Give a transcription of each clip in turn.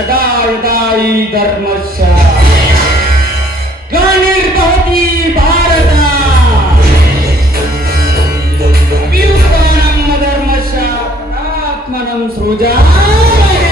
यदा यदा हि धर्मस्य ग्लानिर्भवति भारत अभ्युत्थानं धर्मस्य तदात्मनं सृजामहे।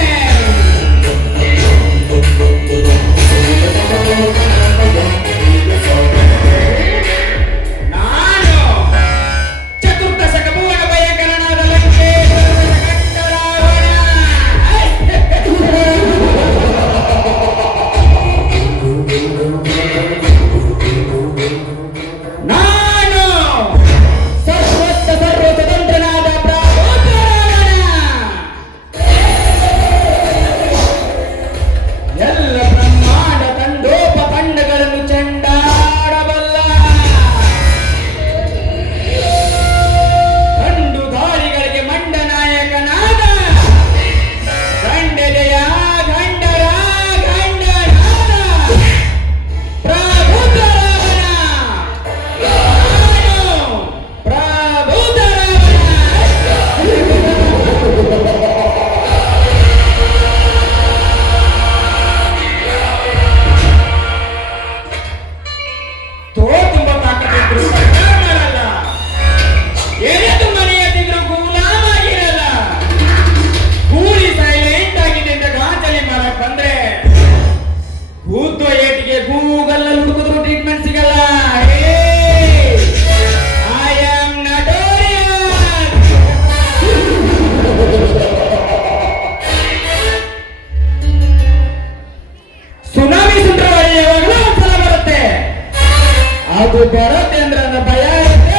ಅದು ಬರುತ್ತೆ ಅಂದ್ರೆ ನನ್ನ ಭಯ ಇರುತ್ತೆ,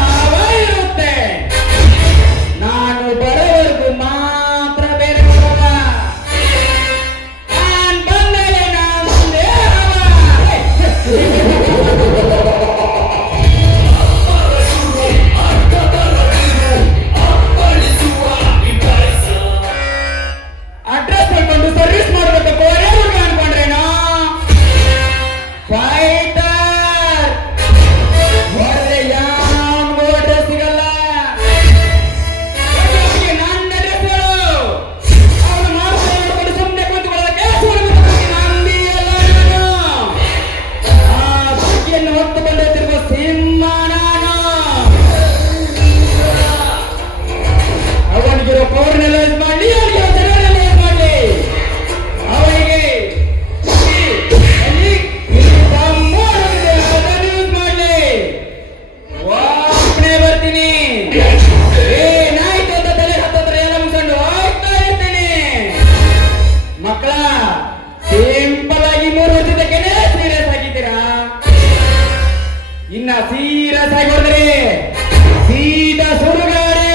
ಹಾವ ಇರುತ್ತೆ. ನಾನು ಬರೋವರೆಗೂ ಮಾತ್ರ ಬೇರೆ ಬರಲ್ಲ. ನಾನು ಬಂದರೆ ನಂದೇ ಅಡ್ರೆಸ್ ಮಾಡ್ಕೊಂಡು ಸರ್ವಿಸ್ ಮಾಡ್ಬೇಕು ಅನ್ಕೊಂಡ್ರೇನೋ. ಇನ್ನ ಸೀರಿಯಸ್ ಆಗಿ ಹೊಡೆದ್ರಿ ಸೀದಾ ಸುಡುಗಾಡೆ.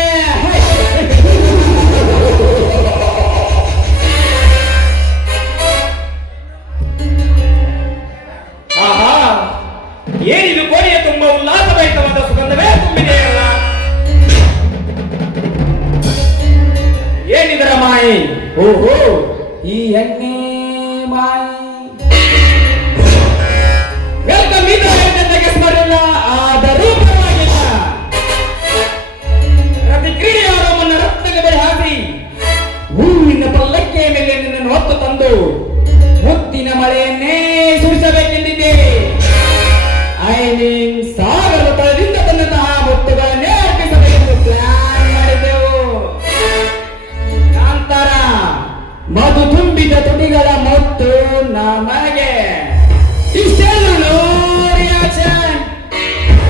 ಆಹಾ, ಏನಿದು ಕೋಣೆಯ ತುಂಬಾ ಉಲ್ಲಾಸಭರಿತವಾದ ಸುಗಂಧವೇ ತುಂಬಿದೆಯಲ್ಲ. ಏನಿದರ ಮಾಯಿ? ಓಹೋ, ಈ ಎಣ್ಣೆ ಮಾಯಿ. ವೆಲ್ಕಮ್. ಸ್ಮರಿಲ್ಲ, ಆದರೂ ಪರವಾಗಿಲ್ಲ. ಪ್ರತಿಕ್ರಿಯೆಯಾದ ಮುನ್ನ ರಕ್ತಕ್ಕೆ ಬರೆ ಹಾಕಿ ಹೂವಿನ ಪಲ್ಲಕ್ಕಿಯ ಮೇಲೆ ನಿನ್ನನ್ನು ಹೊತ್ತು ತಂದು ಮುತ್ತಿನ ಮಳೆಯನ್ನೇ ಸುರಿಸಬೇಕೆಂದಿದ್ದೆ. ಐ ಮೀನ್ ಸಾಗರದ ತಳದಿಂದ ತಂದಂತಹ ಮುತ್ತುಗಳನ್ನೇ ಅರ್ಪಿಸಬೇಕೆಂದು ಪ್ಲಾನ್ ಮಾಡಿದ್ದೆವು. ನಂತರ ಮಧು ತುಂಬಿದ ತುಟಿಗಳ ಮುತ್ತು ನಮಗೆ. ಇಷ್ಟೆಲ್ಲೂ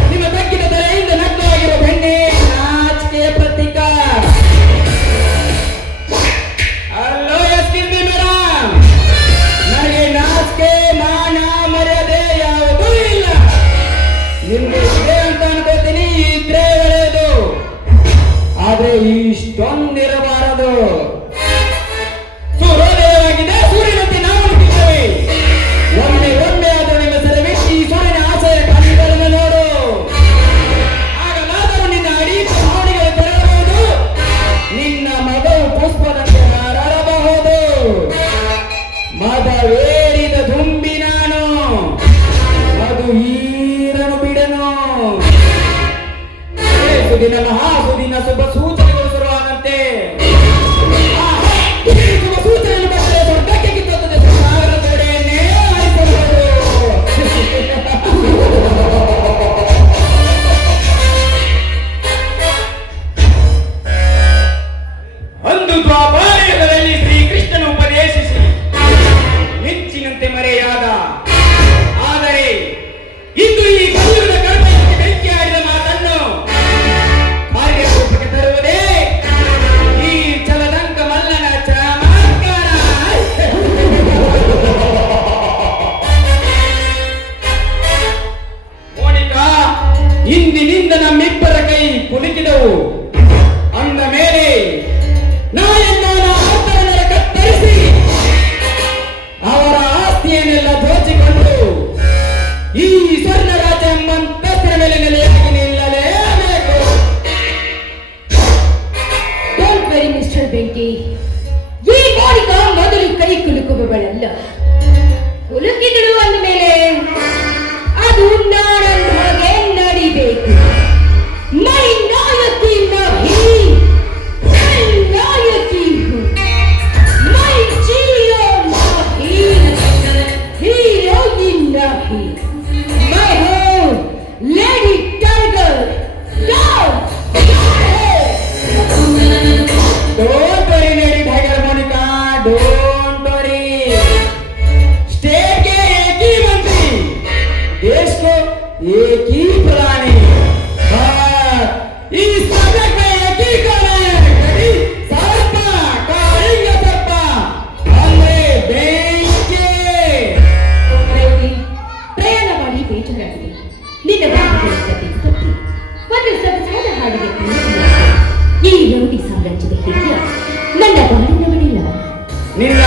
ನಿಮ್ಮ ತಗ್ಗಿನ ತಲೆಯಿಂದ ನಗ್ನವಾಗಿರುವ ಬೆಣ್ಣೆ ನಾಚಿಕೆಯ ಪ್ರತೀಕ. ಅಲ್ಲೋ, ಎಸ್ಕ್ಯೂಸ್ ಮೀ ಮೇಡಮ್, ನನಗೆ ನಾಚಿಕೆ ಮಾನ ಮರ್ಯಾದೆ ಯಾವುದೂ ಇಲ್ಲ. ನಿಮ್ಗೆ ಇದೆ ಅಂತ ಅನ್ಕೋತೀನಿ, ಇದ್ರೆ ಒಳ್ಳೆಯದು, ಆದ್ರೆ ಇಷ್ಟೊಂದಿರಬಾರದು. ಸೂರ್ಯೋದಯವಾಗಿದೆ, ಸೂರ್ಯನಂತೆ ನಾವು ನಿಂತಿದ್ದೇವೆ. ಒಮ್ಮೆ ಆದರೂ ನಿಮ್ಮ ಸೆರೆಬಿಟ್ಟು ಈ ಸೂರ್ಯನ ಆಶಯ ಕಾಣಿಗಳನ್ನು ನೋಡು. ಆಗಲಾದರೂ ನಿನ್ನ ಅಡೀತ ಭಾವನೆಗಳು ತೆರಳಬಹುದು, ನಿನ್ನ ಮಗವು ಪುಷ್ಪದಂತೆ ಹಾರಾಡಬಹುದು. ಮದವೇರಿದ ದುಂಬಿ ನಾನು, ಅದು ಈರನು ಬಿಡನು. ಸುದಿನ ಮಹಾಸುದಿನ ಶುಭ ಸೂಚನೆಗಳು ಶುರುವಾದಂತೆ ಶುಭ ಸೂಚನೆಯನ್ನು ಬರ್ತದೆ. ಹುಡುಗರಲ್ಲ. ಹುಡುಕಿದಳು ಅಂದ ಮೇಲೆ ಅದು ನಾಡಂದ ಹಾಗೆ ನಡಿಬೇಕು. ಮೈ ನಾಯಕಿ ನಹಿ, ಮೈ ನಾಯಕಿ ಹೂ, ಮೈ ಜಿಯೋ ನಹಿ, ಹೀರೋಯಿನ್ ನಹಿ, ಮೈ ಹೂ lady tiger. Don't worry, Lady Tiger Monica. Don't worry. State के एक ही मंत्री, देश को एक ही प्रधानी, इस सब्जेक्ट में एक ही कहना है, कभी सरपा करेंगे सरपा हमरे बेंचे. ಪ್ರಯಾಣ ಮಾಡಿ ಬೇಜಾರಾಗಿದೆ. ನಿನ್ನ ಬಾಯಿಗೆ ತಪ್ಪಿ ಒಂದು ಸೊಗಸಾದ ಹಾಡಿಗೆ ಈ ರೌಡಿ ಸಾಮ್ರಾಜ್ಯದ ಹಿರಿಯ ನನ್ನ ಬಾಳಿನವನಿಲ್ಲ. ನಿನ್ನ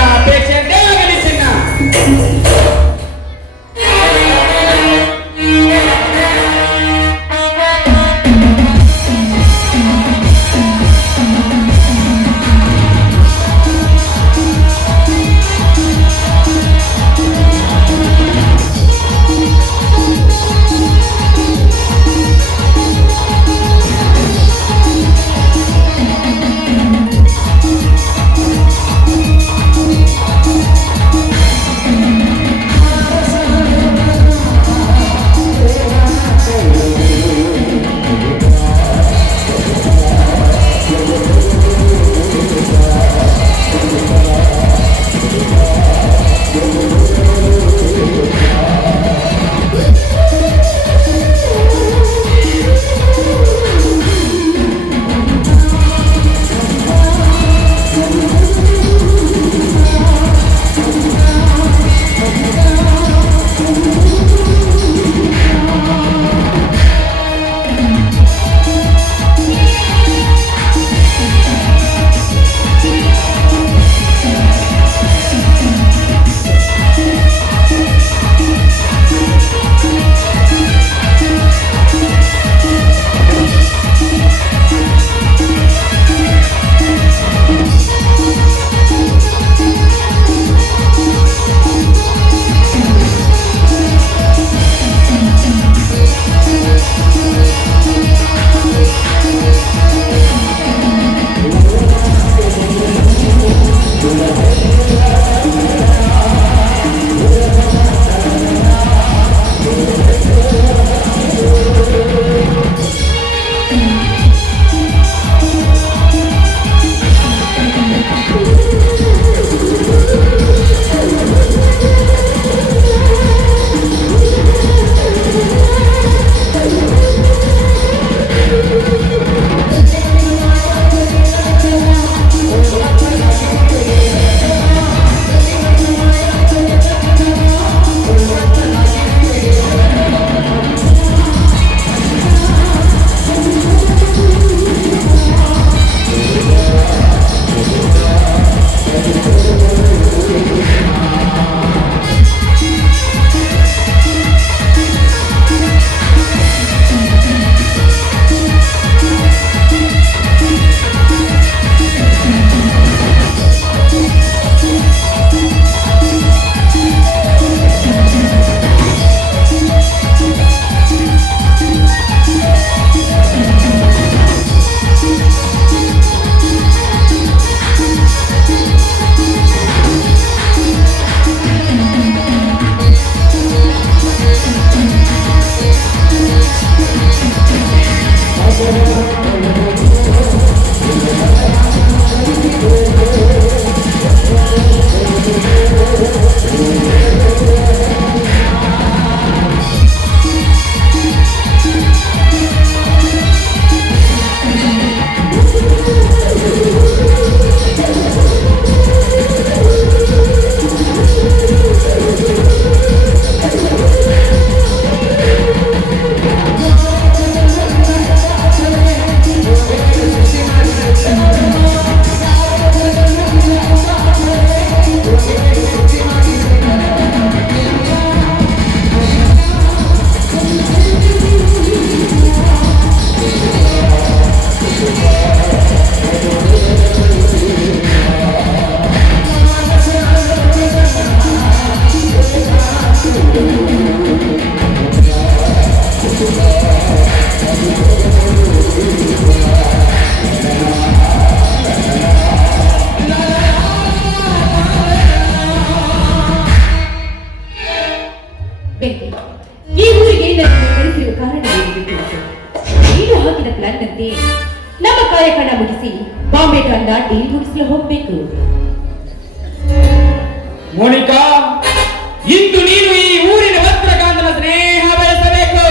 ಕಾರ್ಯಕ್ರಮ ಮುಗಿಸಿ ಬಾಂಬೆ ತಂಡ ಡೀಲ್ ಮುಗಿಸಲು ಹೋಗ್ಬೇಕು. ಮೋನಿಕಾ, ಇಂದು ನೀನು ಈ ಊರಿನ ವಸ್ತ್ರಕಾಂತನ ಸ್ನೇಹ ಬೆಳೆಸಬೇಕು.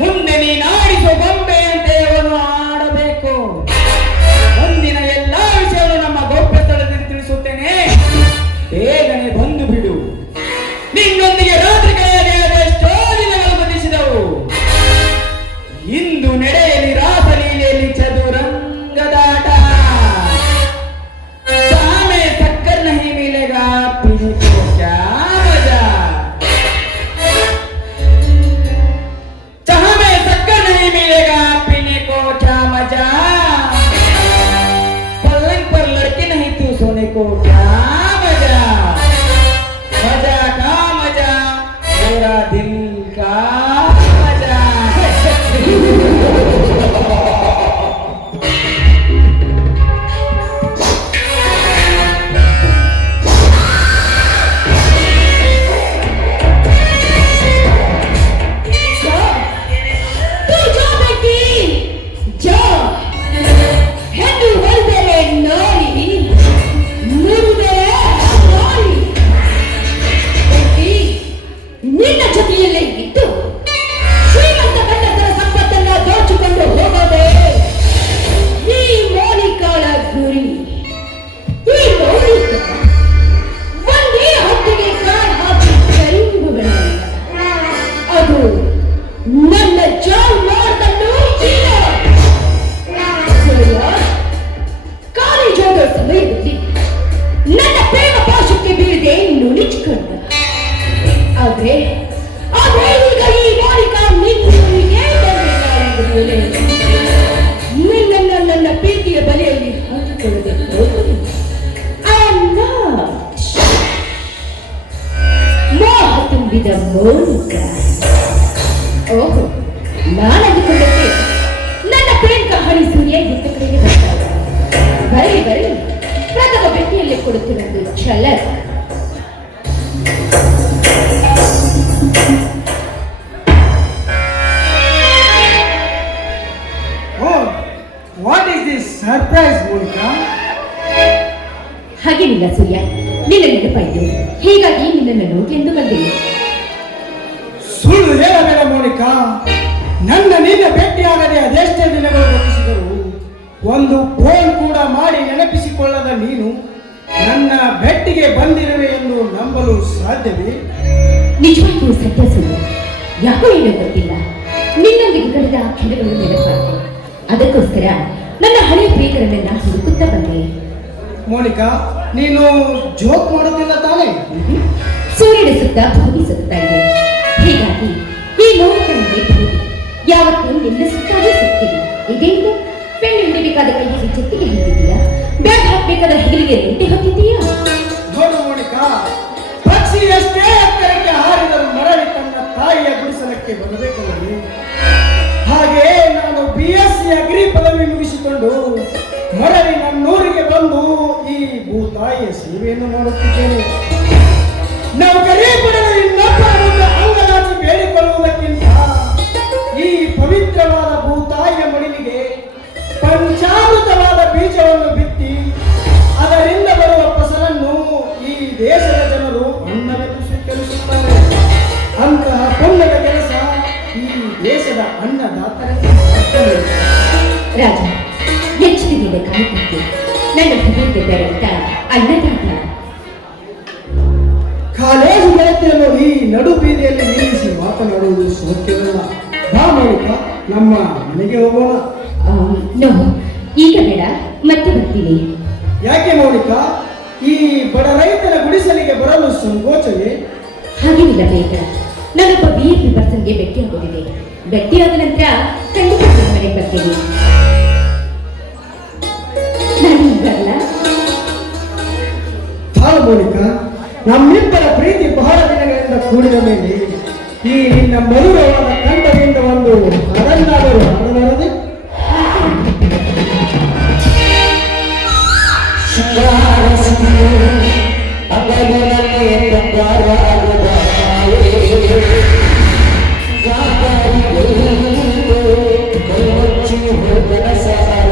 ಮುಂದೆ ನೀನಾಡಿಸುವ ಬೊಂಬೆಯಂತೆ ಅವನು ಆಡಬೇಕು. ಮುಂದಿನ ಎಲ್ಲಾ ವಿಷಯವನ್ನು ನಮ್ಮ ಗೌಪ್ಯ ಸ್ಥಳದಲ್ಲಿ ತಿಳಿಸುತ್ತೇನೆ. ಬೇಗನೆ ಬಂದು ಬಿಡು. ನಿನ್ನೊಂದಿಗೆ ರಾತ್ರಿ ಕಳೆಯದೆ ಅದೆಷ್ಟೋ ದಿನಗಳು ಬದಿಸಿದವು. ಇಂದು ನಡೆಯಲಿ ರಾಸಲೀಲೆಯಲ್ಲಿ ಚದುರಂಗದಾಟ. ಸಾಮೆ ಟಕ್ಕರ್ ನಹಿ ಮಿಲೆಗಾ ತುझको क्या मजा. चाह में टक्कर नहीं मिलेगा पीने को क्या मजा. पलंग पर लड़के नहीं तू सोने को क्या मजा. मजा का मजा मेरा दिल का मजा. ನಿನ್ನ ಜೊತೆಯಲ್ಲೇ ಇದ್ದು ಶ್ರೀಮಂತ ಗಂಡಸರ ಸಂಪತ್ತನ್ನ ದೋಚಿಕೊಂಡು ಹೋಗೋದೇ ಈ ಮೋನಿಕಾಳ ಗುರಿ. ಈ ಮೋನಿಕಾ ಒಂದೇ ಹೊತ್ತಿಗೆ ಕಾಲ್ ಹಾಕಿ ಕರಿಂಬುಗಳಲ್ಲ. ಅದು ನನ್ನ ಜಾವ್ ಮಾಡ್ದಲ್ಲೂ ಇಲ್ಲ. ಕಾಲೇಜಾದ ಸಮಯದಲ್ಲಿ ನನ್ನ ಪ್ರೇಮ ಪಾಶಕ್ಕೆ ಬೀಳದೆ ನುಣಿಚಿಕೊಂಡ. ಆದ್ರೆ ಈಗ ಈ ಮೋನಿಕಾ ನಿನ್ನನ್ನು ನನ್ನ ಪ್ರೀತಿಯ ಬಲೆಯಲ್ಲಿ ಹಾಕಿಕೊಳ್ಳದೆ ಹೋಗುವುದಿಲ್ಲ. ಮೋಹ ತುಂಬಿದ ಮೋನಿಕಾ. ಓಹೋ, ನಾನಂದುಕೊಂಡಕ್ಕೆ ನನ್ನ ಪ್ರೇಮ ಕಹಾನಿ ಸೂರ್ಯ ಇದ್ದ ಕಡೆಗೆ ಬರ್ತಾರೆ. ಬರಲಿ ಬರಲಿ, ಪ್ರಥಮ ಭೇಟಿಯಲ್ಲೇ ಕೊಡುತ್ತಿರೋದು ಛಲ. What is this surprise, Monica? ಹಾಗೇನಿಲ್ಲ ಸೂರ್ಯ, ನಿನ್ನ ನೆನಪಾಯಿತು, ಹೀಗಾಗಿ ನಿನ್ನನ್ನು ನೋಡ್ಲೆಂದು ಬಂದಿಲ್ಲ. ಸುಳ್ಳು ಹೇಳಬೇಡ ಮೋನಿಕಾ. ನನ್ನ ನಿನ್ನ ಭೇಟಿಯಾಗದೆ ಅದೆಷ್ಟೇ ದಿನಗಳು ಗತಿಸಿದರು ಒಂದು ಫೋನ್ ಕೂಡ ಮಾಡಿ ನೆನಪಿಸಿಕೊಳ್ಳದ ನೀನು ನನ್ನ ಭೇಟಿಗೆ ಬಂದಿರುವೆ ಎಂದು ನಂಬಲು ಸಾಧ್ಯವೇ? ನಿಜವಾಗಿಯೂ ಸತ್ಯ ಸೂರ್ಯ. ಯಾಕೋ ಏನೋ ಗೊತ್ತಿಲ್ಲ, ನಿನ್ನೊಂದಿಗೆ ಕಳೆದ ಆ ಕ್ಷಣಗಳು ನೆನಪಾಗಿದೆ. ಅದಕ್ಕೋಸ್ಕರ ನನ್ನ ಹಳೆಯ ಪ್ರಿಯಕರನ್ನ ಹುಡುಕುತ್ತಾ ಬಂದೆ. ಮೋನಿಕಾ, ನೀನು ಜೋಕ್ ಮಾಡುತ್ತಿಲ್ಲ ತಾನೇ? ಸೂರ್ಯನ ಸುತ್ತ ಭೂಮಿ ಸುತ್ತಾ ಇದೆ. ಹೀಗಾಗಿ ಈ ಮೋನಿಕನಿಗೆ ಭೂಮಿ ಯಾವತ್ತೂ ನಿನ್ನ ಸುತ್ತಾಗಿ ಸುತ್ತಿದೆ. ಇದೇನು ಪೆಣ್ಣು ಹಿಡಿಬೇಕಾದ ಕೈಯಲ್ಲಿ ಜೊತೆಗೆ ಹಿಡಿದಿದೆಯಾ? ಬ್ಯಾಗ್ ಹಾಕ್ಬೇಕಾದ ಹೆಗಲಿಗೆ ರೆಂಟೆ ಹೊತ್ತಿದೆಯಾ? ನೋಡು ಮೋನಿಕಾ, ಪಕ್ಷಿ ಎಷ್ಟೇ ಎತ್ತರಕ್ಕೆ ಹಾರಿದರೂ ಮರಳಿ ತನ್ನ ತಾಯಿಯ ಗುಡಿಸಲಕ್ಕೆ ಬರಬೇಕಲ್ಲವೇ? ಹಾಗೆ ನಾನು BSc ಅಗ್ರಿ ಪದವಿ ಮುಗಿಸಿಕೊಂಡು ಮರಳಿ ನನ್ನೂರಿಗೆ ಬಂದು ಈ ಭೂತಾಯಿಯ ಸೇವೆಯನ್ನು ಮಾಡುತ್ತಿದ್ದೇನೆ. ನೌಕರಿ ಪಡೆದು ಇನ್ನೊಬ್ಬರ ಮುಂದೆ ಅಂಗಲಾಚಿ ಬೇಡಿಕೊಳ್ಳುವುದಕ್ಕಿಂತ ಈ ಪವಿತ್ರವಾದ ಭೂತಾಯಿಯ ಮಡಿಲಿಗೆ ಪಂಚಾಮೃತವಾದ ಬೀಜವನ್ನು ಬಿತ್ತಿ ಅದರಿಂದ ಬರುವ ಫಸಲನ್ನು ಈ ದೇಶದ ಜನರು ಅನ್ನವೆಂದು ಸ್ವೀಕರಿಸುತ್ತಾರೆ. ಅಂತಹ ಪುಣ್ಯದ ಕೆಲಸ ಈ ದೇಶದ ಅನ್ನದಾತರಿಗೆ ರಾಜ, ಎಚ್ಚರಿಕೆಯಿಂದ ಕಾಯುತ್ತಿದ್ದೆ. ನನ್ನ ಹೃದಯಕ್ಕೆ ಬೆರೆತ ಅನ್ನದಾತ. ಕಾಲೇಜು ಗೆಳತಿಯನ್ನು ಈ ನಡು ಬೀದಿಯಲ್ಲಿ ನಿಲ್ಲಿಸಿ ಮಾತನಾಡುವುದು ಸೌಖ್ಯವಲ್ಲ. ಬಾ ಮೋನಿಕಾ, ನಮ್ಮ ಮನೆಗೆ ಹೋಗೋಣ. ಈಗ ಬೇಡ, ಮತ್ತೆ ಬರ್ತೀನಿ. ಯಾಕೆ ಮೋನಿಕಾ, ಈ ಬಡ ರೈತನ ಗುಡಿಸಲಿಗೆ ಬರಲು ಸಂಕೋಚವೇ? ಹಾಗೇನಿಲ್ಲ ಬೇಗ. ನಾನೊಬ್ಬ VIP ಪರ್ಸನ್ಗೆ ಭೇಟಿಯಾಗೋದಿದೆ. ಭೇಟಿಯಾದ ನಂತರ ಖಂಡಿತ ಮನೆಗೆ ಬರ್ತೀನಿ. ನಾನು ಬರಲ್ಲ. ಮೋನಿಕಾ, ನಮ್ಮಿಬ್ಬರ ಪ್ರೀತಿ ಬಹಳ ದಿನಗಳಿಂದ ಕೂಡಿದ ಮೇಲೆ ಈ ನಿನ್ನ ಮಧುರವಾದ ಕಂಠದಿಂದ ಒಂದು ಅದನ್ನಾದರೂ ಹಾಡಲಾರದೆ? ಸಾಕಾರಿ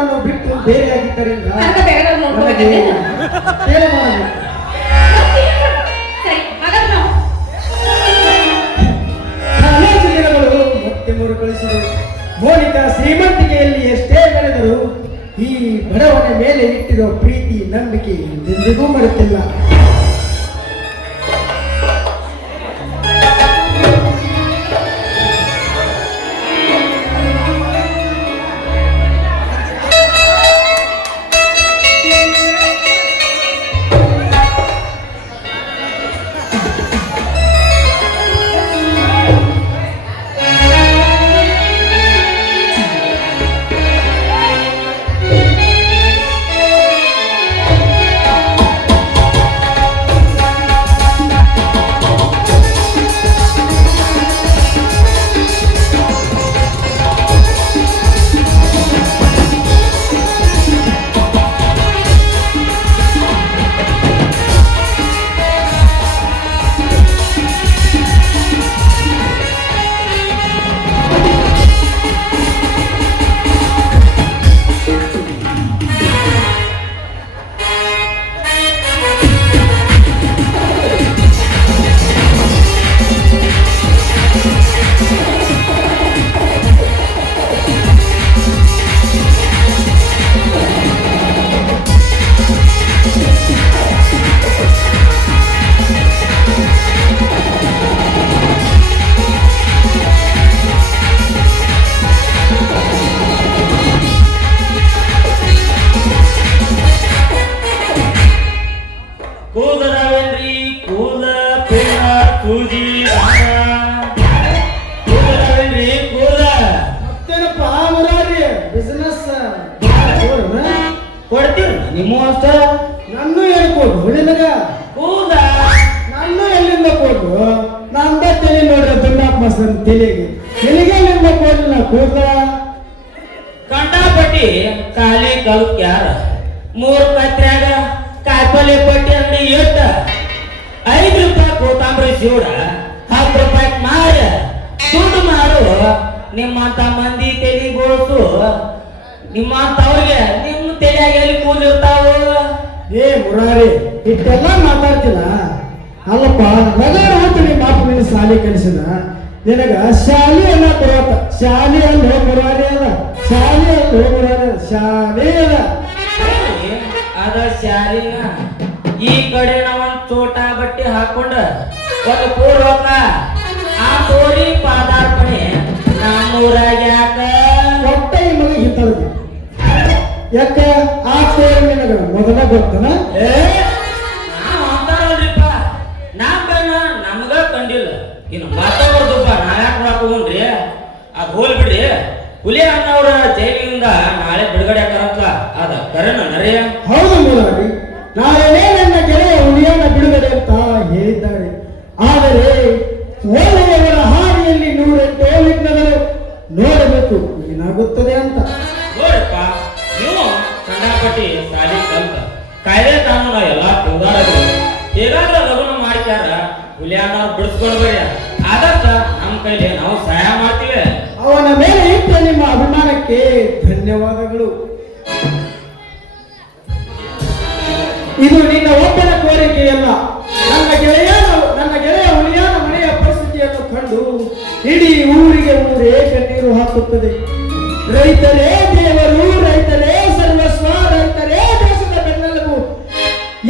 ನನ್ನನ್ನು ಬಿಟ್ಟು ಬೇರೆಯಾಗಿದ್ದರಿಂದ ಅಂತ ಬೇರೆದವ್ರು ನನಗೆ ನೋಡ್ಕೊಬೇಕಾದ್ರೆ ಏನು ಮಾಡಬೇಕು? ಸರಿ ಹಾಗಾದ್ರೆ ನಾವು ಕಾಲೇಜು ದಿನಗಳು ಮತ್ತೆ ಮರುಕಳಿಸಿದರು. ಮೋನಿಕಾ ಶ್ರೀಮಂತಿಕೆಯಲ್ಲಿ ಎಷ್ಟೇ ಬೆಳೆದರೂ ಈ ಬಡವನ ಮೇಲೆ ಇಟ್ಟಿರುವ ಪ್ರೀತಿ ನಂಬಿಕೆ ಎಂದಿಗೂ ಮರೆತಿಲ್ಲ. ಕೂದಲವೇನ್ರಿ ಕೂದ ಪೇಡ ಸೂಜಿ ಕೂದಲವೇನ್ರಿ ಕೂದ ಮತ್ತೇನಪ್ಪ ಮುರಾರಿ ಬಿಸಿನೆಸ್ ಕೊಡ್ತೀರಿ ನಿಮ್ಮ ಅಷ್ಟ ನನ್ನೂ ಹೇಳ್ಕೊಡು ನಿನಗ ಕೂದ ನನ್ನೂ ಎಲ್ಲಿಂದ ಕೊಡು ನಂದ ತಲೆ ನೋಡ್ರಿ ದುಂಡಾಪ್ ಮಸ್ತನ್ ತಲೆಗೆ ನಿನಗೆ ಎಲ್ಲಿಂದ ಕೊಡಲಿಲ್ಲ ಕೂದ ಕಂಡಾಪಟ್ಟಿ ಖಾಲಿ ಕಲ್ಕ್ಯಾರ 3 ಕತ್ರ್ಯಾಗ ಕಾಯಿಪಲ್ಲೆ ಪಟ್ಟಿ ಅಂಗಡಿ ಇಟ್ಟ 5 ರೂಪಾಯಿ ಕೋತಂಬರಿ ಸೀವಡ 10 ರೂಪಾಯಿ ಮಾರ ದುಡ್ಡು ಮಾಡು ನಿಮ್ಮಂತ ಮಂದಿ ತಲೆ ಬೋಳ್ಸು ನಿಮ್ಮಂತವ್ರಿಗೆ ನಿಮ್ಮ ತಲೆಯಾಗ ಎಲ್ಲಿ ಕೂಲಿರ್ತಾವು ಏ ಮುರಾರಿ ಇಷ್ಟೆಲ್ಲ ಮಾತಾಡ್ತಿಲ್ಲ ಅಲ್ಲಪ್ಪ ರಜಾರ ಹೊತ್ತು ನಿಮ್ಮ ಅಪ್ಪ ನಿನ್ನ ಶಾಲೆ ಕಲಿಸಿದ ನಿನಗ ಶಾಲೆ ಅಲ್ಲ ಬರೋತ ಶಾಲೆ ಅಲ್ಲ ಮುರಾರಿ ಅದ ಶಾಲೆ ಅಲ್ಲ ಮುರಾರಿ ಅದ ಶಾಲೆ ಅದ ಅದ ಶಾಲಿನ ಈ ಕಡೆ ನಾವೊಂದ್ ಚೋಟ ಬಟ್ಟೆ ಹಾಕೊಂಡ ಒಂದು ಪೂರ್ವಕ ಆ ತೋರಿ ಪಾದಾರ್ಪಣೆ ನಮ್ಮೂರಾಗ ಯಾಕ ಒಟ್ಟ ಈ ಮಗ ಹಿಂತಳದಿ ಯಾಕ ಆ ತೋರಿ ನಿನಗ ಮೊದಲ ಗೊತ್ತನ ನಾವ್ ಅಂತಾರಲ್ರಿಪ್ಪ ನಮ್ಗ ಕಂಡಿಲ್ಲ ಇನ್ನು ಮಾತಾಡೋದಪ್ಪ ನಾ ಯಾಕೆ ಹಾಕೊಂಡ್ರಿ ಅದ್ ಹೋಲ್ ಬಿಡ್ರಿ ಹುಲಿ ಅಣ್ಣವ್ರ ಜೈಲಿನಿಂದ ನಾಳೆ ಬಿಡುಗಡೆ ಆಕಾರಂತ ಅದ ಕರೆನ ನರೆಯ ಹೌದು ಮುರಾರಿ ನಾಳೆನೇ ನನ್ನ ಗೆಳೆಯ ಹುಲಿಯನ್ನ ಬಿಡುಗಡೆ ಅಂತ ಹೇಳಿದ್ದಾರೆ ಆದರೆ ಒಳ್ಳೆಯವರ ಹಾದಿಯಲ್ಲಿ 108 ವಿಘ್ನಗಳು ನೋಡಬೇಕು ಏನಾಗುತ್ತದೆ ಅಂತ ನೋಡಪ್ಪ ನೀವು ಕಂಡಾಪಟ್ಟಿ ಸಾಲಿ ಕಲ್ತ ಕಾಯ್ದೆ ಕಾನೂನು ಎಲ್ಲ ತಿಳ್ದಾರದು ಹೇಗಾದ್ರ ಲಗುನ ಮಾಡ್ಕ್ಯಾರ ಹುಲಿಯನ್ನ ಬಿಡಿಸ್ಕೊಳ್ಬೇಡ ಆದರ್ಶ ನಮ್ಮ ಕೈಲಿ ನಾವು ಸಹಾಯ ಮಾಡ್ತೀವಿ ಅವನ ಮೇಲೆ ಇಟ್ಟ ನಿಮ್ಮ ಅಭಿಮಾನಕ್ಕೆ ಧನ್ಯವಾದಗಳು. ಇದು ನಿನ್ನ ಒಬ್ಬನ ಕೋರಿಕೆಯಲ್ಲ. ನನ್ನ ಗೆಳೆಯ ಹುಲಿಯನ ಮನೆಯ ಪರಿಸ್ಥಿತಿಯನ್ನು ಕಂಡು ಇಡೀ ಊರಿಗೆ ಊರೇ ಕಣ್ಣೀರು ಹಾಕುತ್ತದೆ. ರೈತರೇ ದೇವರು, ರೈತರೇ ಸರ್ವಸ್ವ, ರೈತರೇ ದೇಶದ ಬೆನ್ನೆಲುಬು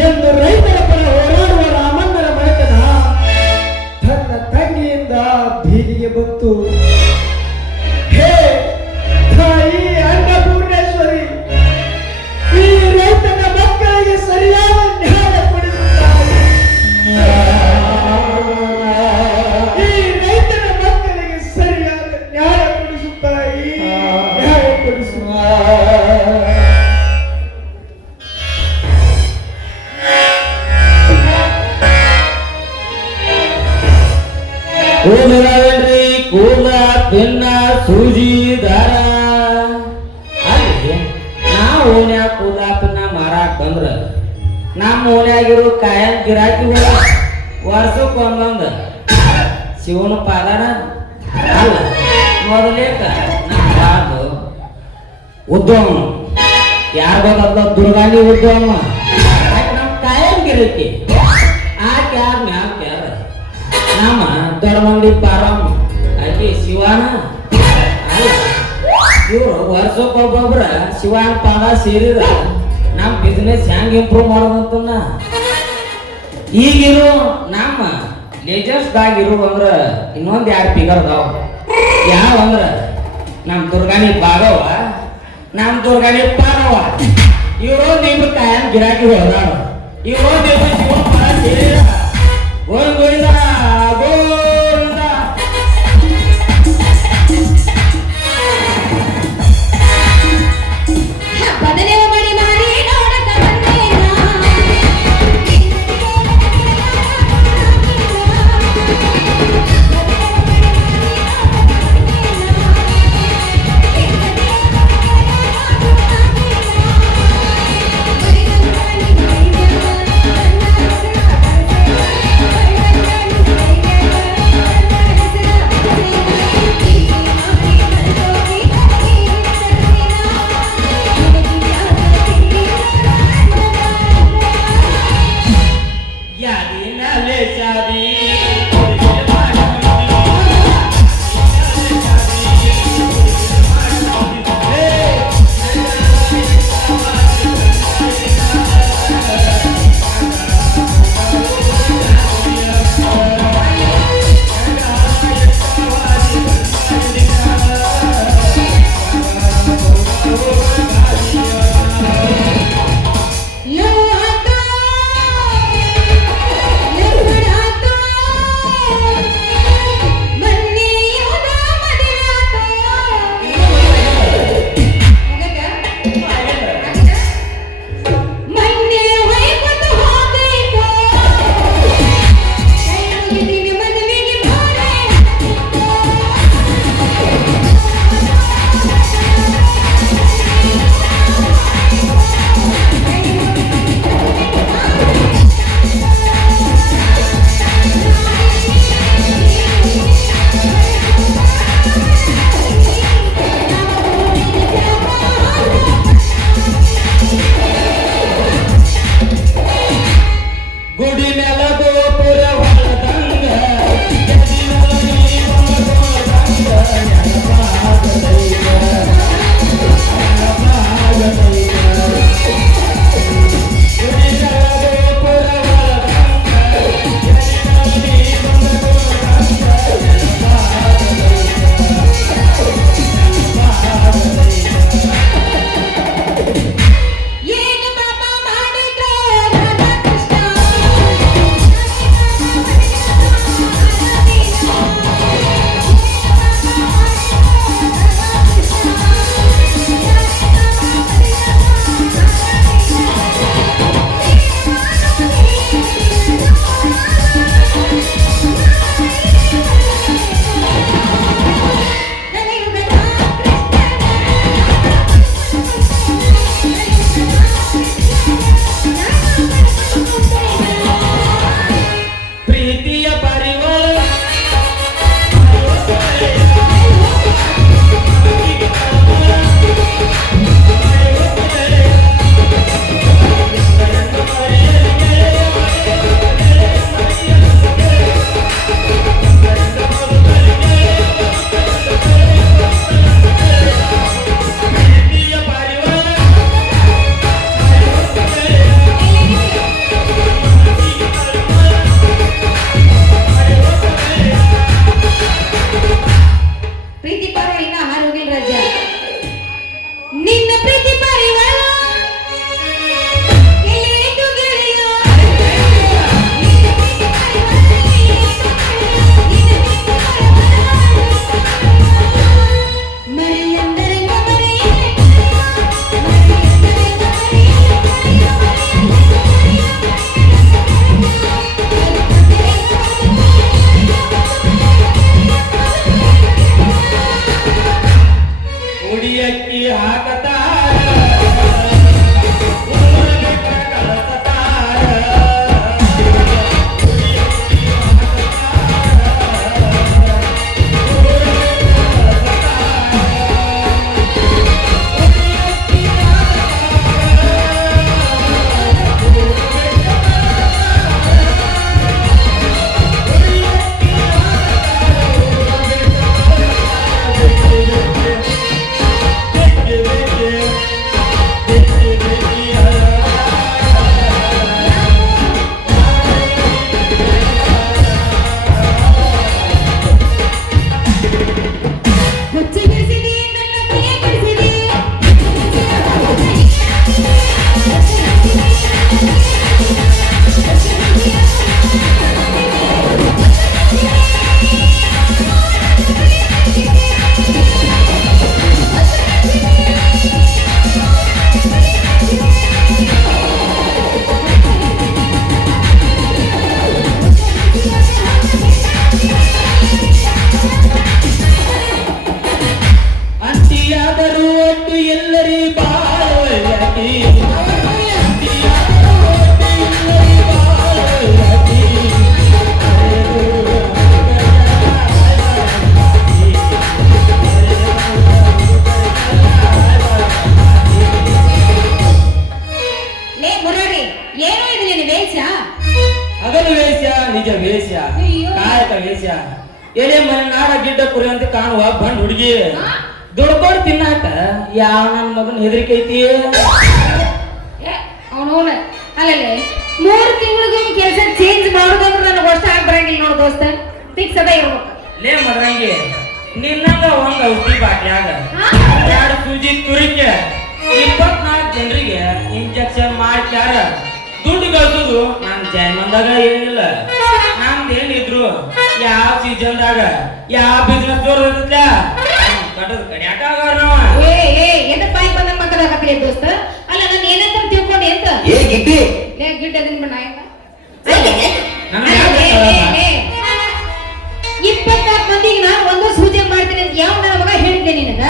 ಎಂದು ರೈತರ ಪರ ಹೋರಾಡುವ ರಾಮಣ್ಣನ ಮನೆತನ ತನ್ನ ತಂಗಿಯಿಂದ ಬೀದಿಗೆ ಬಂತು. ಹೇ ತಾಯಿ ಅನ್ನಪೂರ್ಣೇಶ್ವರಿ, ಈ ರೈತನ ಮಕ್ಕಳಿಗೆ ಸರಿಯಾದ ನ್ಯಾಯ ಕೊಡಿಸುತ್ತಾರೆ. ಈ ರೈತನ ಮಕ್ಕಳಿಗೆ ಸರಿಯಾದ ನ್ಯಾಯ ಕೊಡಿಸುತ್ತಾಯಿ, ನ್ಯಾಯ ಕೊಡಿಸುತ್ತಾರೆ. ಕೂದಲವೇನ್ರಿ ಕೂದ ಪಿನ್ನ ಸೂಜಿ ದಾರ ಅಲ್ಲಿ ನಾವು ಓನ್ಯಾಗ ಕೂದ ಪಿನ್ನ ಮಾರಾಕ್ ಬಂದ್ರ ನಮ್ಮ ಓನ್ಯಾಗಿರೋ ಕಾಯಂ ಗಿರಾಕಿಗಳ ವರ್ಷಕ್ಕೊಂದೊಂದು ಶಿವನ ಪಾದನ ಅಲ್ಲ ಮೊದಲೇಕ ನಮ್ಮ ಉದ್ಯಮ ಯಾರು ಗೊತ್ತದ ದುರ್ಗಾನಿ ಉದ್ಯಮ ಆಕೆ ನಮ್ಮ ಕಾಯಂ ಗಿರತಿ ಆಕೆ ಯಾರು ಮ್ಯಾಕ್ ಯಾರ ನಮ್ಮ ದೊಡ್ಡ ಮಂದಿ ಪಾರಮ್ಮ ಆಕೆ ಶಿವಾನ ಅಲ್ಲ ಇವರು ವರ್ಷಕ್ಕೊಬ್ಬೊಬ್ರ ಶಿವಾನ ಪಾದ ಸೇರಿರ ನಮ್ಮ ಬಿಸ್ನೆಸ್ ಹೆಂಗ್ ಇಂಪ್ರೂವ್ ಮಾಡೋದಂತನ್ನ ಈಗಿರೋ ನಮ್ಮ ಲೇಟೆಸ್ಟ್ದಾಗ ಇರೋ ಅಂದ್ರ ಇನ್ನೊಂದು 2 ಫಿಗರ್ ಅದಾವ ಯಾವ ಅಂದ್ರ ನಮ್ಮ ದುರ್ಗಾನಿ ಭಾಗವ ನಮ್ಮ ದುರ್ಗಾನಿ ಪಾರವ ಇವ್ರೊಂದಿಬ್ರು ಕಾಯಂ ಗಿರಾಕಿ ಹೊಡೆದಾಳ ಇವ್ರೊಂದಿಬ್ರು ಶಿವನ ಪಾದ ಸೇರಿರ ಗೋವಿಂದ ಗೋವಿಂದ ಬದನೆವ ಮಡಿ ಮಾಡಿ ನೋಡಕ ಬಂದೇನ यादी नाले शादी ಗುಡಿ ನೆಲ ಗೋಪುರ ಹೊರದಂಗ ಏನು ಪಾಪ ಮಾಡಿದ್ರು ರಾಧಾಕೃಷ್ಣ ಪ್ರೀತಿಯ ಪರಿವಾರ ಪ್ರೀತಿ ಪಾರಿವಾಳ ಇನ್ನ ಆಹಾರ ಹೋಗಿಲ್ಲ ರಾಜ ನಿನ್ನ ಪ್ರೀತಿ ಪಾರಿವಾಳ ಎಲ್ಲೇಟು ಗೆಳೆಯ ನಿನ್ನ ಪ್ರೀತಿ ಪಾರಿವಾಳ ನಿನ್ನ ಪ್ರೀತಿ ಪಾರಿವಾಳ ಮರೆಯಂದರಂಗ ಉಡಿಯಕ್ಕಿ ಹಾಕತಾರ ವೇಷ ಅಯ್ಯೋ. ಕಾಯಕ ವೇಷ ಎಲೆ ಮನೆ ನಾಡ ಗಿಡ್ಡ ಕುರಿ ಅಂತ ಕಾಣುವ ಬಂದ್ ಹುಡುಗಿ ಹಾ? ದುಡ್ಕೊಂಡು ತಿನ್ನಾಕ ಯಾವ ನನ್ನ ಮಗನ ಹೆದರಿಕೆ ಐತಿ ಅವನವನ ಅಲ್ಲೇ 3 ತಿಂಗಳಿಗೊಮ್ಮೆ ಕೆಲಸ ಚೇಂಜ್ ಮಾಡೋದಂದ್ರೆ ನನಗೆ ವರ್ಷ ಆಗಿ ಬರಂಗಿಲ್ಲ ನೋಡು ದೋಸ್ತ ಫಿಕ್ಸ್ ಅದ ಇರ್ಬೇಕು ಲೇ ಮದ್ರಂಗಿ ನಿನ್ನಂಗ ಒಂದ್ ಔಷಧಿ ಬಾಟ್ಲ್ಯಾಗ ಹಾ? 2 ಸೂಜಿ ತುರಿಕೆ 24 ಜನರಿಗೆ ಇಂಜೆಕ್ಷನ್ ಮಾಡ್ತಾರ ದುಡ್ಡು ಗಳಿಸೋದು ನನ್ ಜೈಮಂದಾಗ ಏನಿಲ್ಲ ನಮ್ದೇನಿದ್ರು ಯಾವ ಸೀಸನ್ದಾಗ ಯಾವ ಬಿಸ್ನೆಸ್ ಇರ್ತೈತ್ಲ ಕಟ್ಟದ್ ಕಡಿಯಾಕ ನಾವ ಏ ಏ ಎದ ಬಾಯಿ ಬಂದಂಗ ಮಾತಾಡಕತ್ತೀರಿ ದೋಸ್ತ ಅಲ್ಲ ನಾನು ಏನಂತ ತಿಳ್ಕೊಂಡೆ ಅಂತ ಏ ಗಿಡ್ಡಿ ಲೇ ಗಿಡ್ಡ ಅದನ್ನ ಬಣ್ಣ ಆಯ್ತಾ ನಮ್ಗೆ ಯಾಕೆ 24 ಮಂದಿಗೆ ನಾನು ಒಂದು ಸೂಜಿ ಮಾಡ್ತೀನಿ ಅಂತ ಯಾವ ನನ್ನ ಮಗ ಹೇಳಿದ್ದೆ ನಿನಗ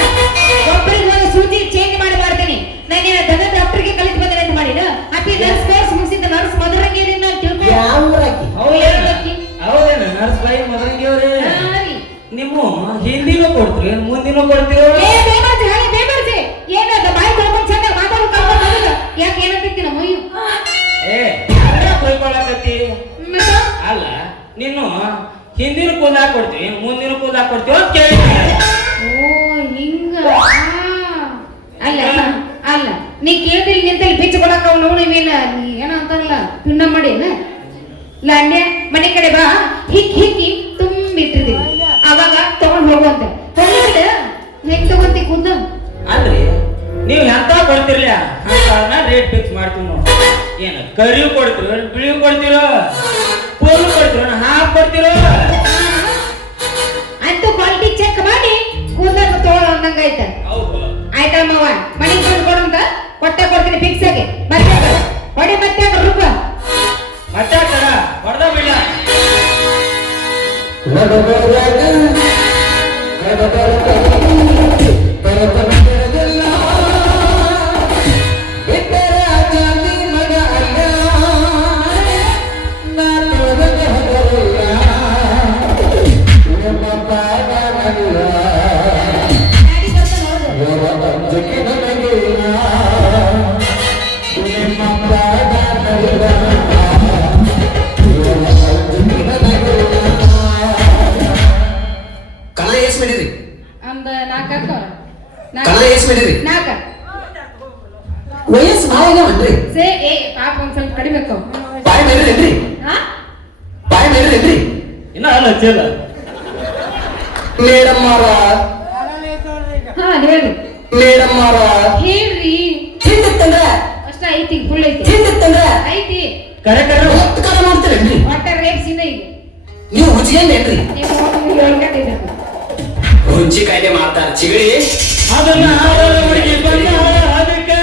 ಒಬ್ಬರಿಗೆ ಒಂದು ಸೂಜಿ ಚೇಂಜ್ ಮಾಡಿ ಮಾಡ್ತೀನಿ ನಾನು ದನ ಡಾಕ್ಟರ್ಗೆ ಕಲಿತು ಬಂದೇನೆ ಅಂತ ಮಾಡಿನ ಅಪ್ಪಿ ನರ್ಸ್ ಕೋರ್ಸ್ ಮುಗಿಸಿದ ನರ್ಸ್ ಮಧುರಂಗಿ ಇದನ್ನ ನಾನು ತಿಳ್ಕೊಂಡು ಯಾವ ಊರಾಕಿ ಹೌದೇನ ನರ್ಸ್ ಬಾಯಿ ಮದ್ರಂಗಿ ಅವ್ರೆ ಹಾ ರೀ. ನಿಮ್ಮ ಹಿಂದಿನೂ ಕೊಡ್ತೀರಿ ಮುಂದಿನೂ ಕೊಡ್ತೀರೋ ಏ ಬೇಬರ್ಜಿ ಹಾಗೆ ಬೇಬರ್ಜಿ ಏನದ ಬಾಯಿ ತೊಳ್ಕೊಂಡು ಚಂದ ಮಾತಾಡೋ ಕಲ್ಕೊಂಡು ನನಗ ಯಾಕೆ ಏನಂತಿರ್ತಿ ನಮ್ಮ ಅಯ್ಯೋ ಏ ಕೊಯ್ಕೊಳ್ಳಕತ್ತಿ ಅಲ್ಲ ನೀನು ಹಿಂದಿನ ಕೂದಲ ಕೊಡ್ತೀವಿ ಮುಂದಿನ ಕೂದಲ ಕೊಡ್ತೀವಿ ಅಂತ ಕೇಳಿದ್ದೆ ಓ ಹಿಂಗ ಅಲ್ಲ ಅಲ್ಲ ನೀ ಕೇಳ್ದಿರಿ ನಿಂತಲ್ಲಿ ಬಿಚ್ಚ ಕೊಡಕ ಅವನು ನೀವೇನ ಏನ ಅಂತಾರಲ್ಲ ಪಿನ್ನ ಮಾಡೇನ ಲಾಂಡ್ಯ ಮನೆ ಕಡೆ ಬಾ ಹಿಕ್ಕಿ ತುಂಬಿಟ್ಟಿರ್ತೀವಿ ಅವಾಗ ತಗೊಂಡ್ ಹೋಗುವಂತೆ ಹೊರಗಡೆ ಹೆಂಗ್ ತಗೊಂತಿ ಕೂದ ಅಲ್ರಿ ನೀವು ಎಂತ ಕೊಡ್ತಿರ್ಲ ಅಂತ ರೇಟ್ ಫಿಕ್ಸ್ ಮಾಡ್ತೀವಿ ನಾವು ಏನು ಕರಿವು ಕೊಡ್ತೀರೋ ಬಿಳಿವು ಕೊಡ್ತೀರೋ ಪೂರ್ಣ ಕೊಡ್ತೀರೋ ಹಾಫ್ ಕೊಡ್ತೀರೋ ಅಂತ ಕ್ವಾಲಿಟಿ ಚೆಕ್ ಮಾಡಿ ಕೂದಲ ತಗೊಳ್ಳೋದಂಗ ಆಯ್ತ ಹೌದು ಆಯ್ತಾ ಮಾವ ಮನೆಗೆ ಬಂದು ಕೊಡಂತ ಕೊಟ್ಟೆ ಕೊಡ್ತೀನಿ ಫಿಕ್ಸ್ ಆಗಿ ಮತ್ತೆ ಹೊಡಿ ಮತ್ತೆ ರೂಪ ಮತ್ತೆ ತರ ಹೊಡೆದ ಬಿಡ ಕಲ ಎಸ್ ಮಾಡಿದ್ರಿ ಅಂದ ನಾಲ್ಕ ಕಲ ಎಸ್ ಮಾಡಿದ್ರಿ ನಾಲ್ಕ ವಯಸ್ಸು ಭಾಳ ಸೇ ಏ ಪಾಪ ಒಂದ್ ಸ್ವಲ್ಪ ಕಡಿಮೆ ಆಕ್ಕವ. ಬಾಯ್ ಮೇಡ್ರಿ ಹಾ ಬಾಯ್ ಮೇಡ್ರಿ ಇನ್ನ ಅಲ್ಲ ಚೇಲ ಮೇಡಮ್ ಅವರ ಹಾ ಹೇಳ್ರಿ ಮೇಡಮ್ ಅವರ ಹೇಳ್ರಿ ಹಿಂದಿತ್ತಂದ್ರ ಅಷ್ಟ ಐತಿ ಫುಲ್ ಐತಿ ಹಿಂದಿತ್ತಂದ್ರ ಐತಿ ಕರೆ ಕರೆ ಒತ್ತು ಕಾಲ ಮಾಡ್ತೀರೇನ್ರಿ ಒಟ್ಟ ರೇಟ್ ಸಿನ ಈಗ ನೀವು ಹುಚ್ಚಿಗೇನ್ರಿ ನೀವು ಹೇಳ್ಕೊಂಡಿದ್ದ ಹುಚ್ಚಿ ಕಾಯ್ದೆ ಮಾಡ್ತಾರ ಚಿಗಳಿ ಅದನ್ನ ಆಡಲು ಹುಡುಗಿ ಬಂದಾಳ ಅದಕ್ಕೆ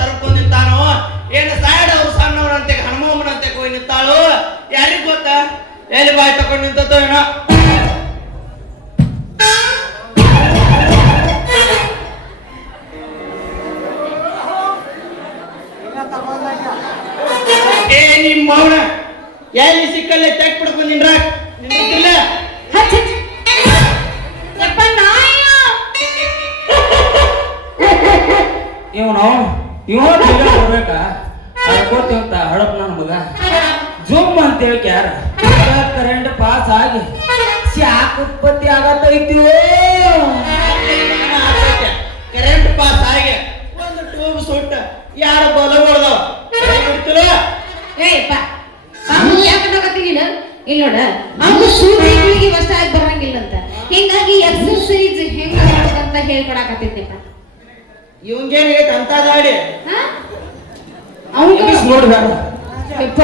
ತರ್ಕೊಂಡ್ ನಿಂತಾನೋ ಏನು ಸೈಡ್ ಅವ್ರು ಸಣ್ಣವ್ರಂತೆ ಹನುಮಮ್ಮನಂತೆ ಹೋಗಿ ನಿಂತಾಳು ಯಾರಿಗ್ ಗೊತ್ತಾ ಎಲ್ಲಿ ಬಾಯ್ ತಕೊಂಡ್ ನಿಂತೋ ಏನೋ ಏ ನಿಮ್ಮ ಮೌನ ಎಲ್ಲಿ ಸಿಕ್ಕಲ್ಲೇ ಚೆಕ್ ಪಡ್ಕೊಂಡ್ ನಿಂದ್ರಿಲ್ಲ ಇವ ಬರ್ಬೇಕಾ ಅಡ್ಕೋತೀವಂತ ಹಡಪ್ ನನ್ನ ಮಗ ಜುಮ್ ಅಂತೇಳಿ ಯಾರ ಕರೆಂಟ್ ಪಾಸ್ ಆಗಿ ಶಾಕ್ ಉತ್ಪತ್ತಿ ಆಗತ್ತೈತಿವೋ ಕರೆಂಟ್ ಪಾಸ್ ಆಗಿ ಒಂದು ಟ್ಯೂಬ್ ಸುಟ್ಟ ಯಾರ ಬಲ ಹೊಡೆದವ ಬಿಡ್ತಿಲ್ಲ ಏಯಪ್ಪ ಅವ್ನು ಯಾಕೆ ನೋಡಕತ್ತೀಗಿಲ್ಲ ಇಲ್ಲ ನೋಡ ಅವ್ನು ಸೂಜಿಗಳಿಗೆ ವಶ ಆಗಿ ಬರಂಗಿಲ್ಲ ಅಂತ ಹಿಂಗಾಗಿ ಎಕ್ಸರ್ಸೈಸ್ ಹೆಂಗ ಮಾಡೋದಂತ ಹೇಳ್ಕೊಡಕತ್ತಿದ್ದೆಪ್ಪ ಇವಂಗೇನಾಗೈತೆ ಅಂತ ದಾಡಿ ಅವ್ನು ನೋಡ್ಬೇಡ ಯಪ್ಪ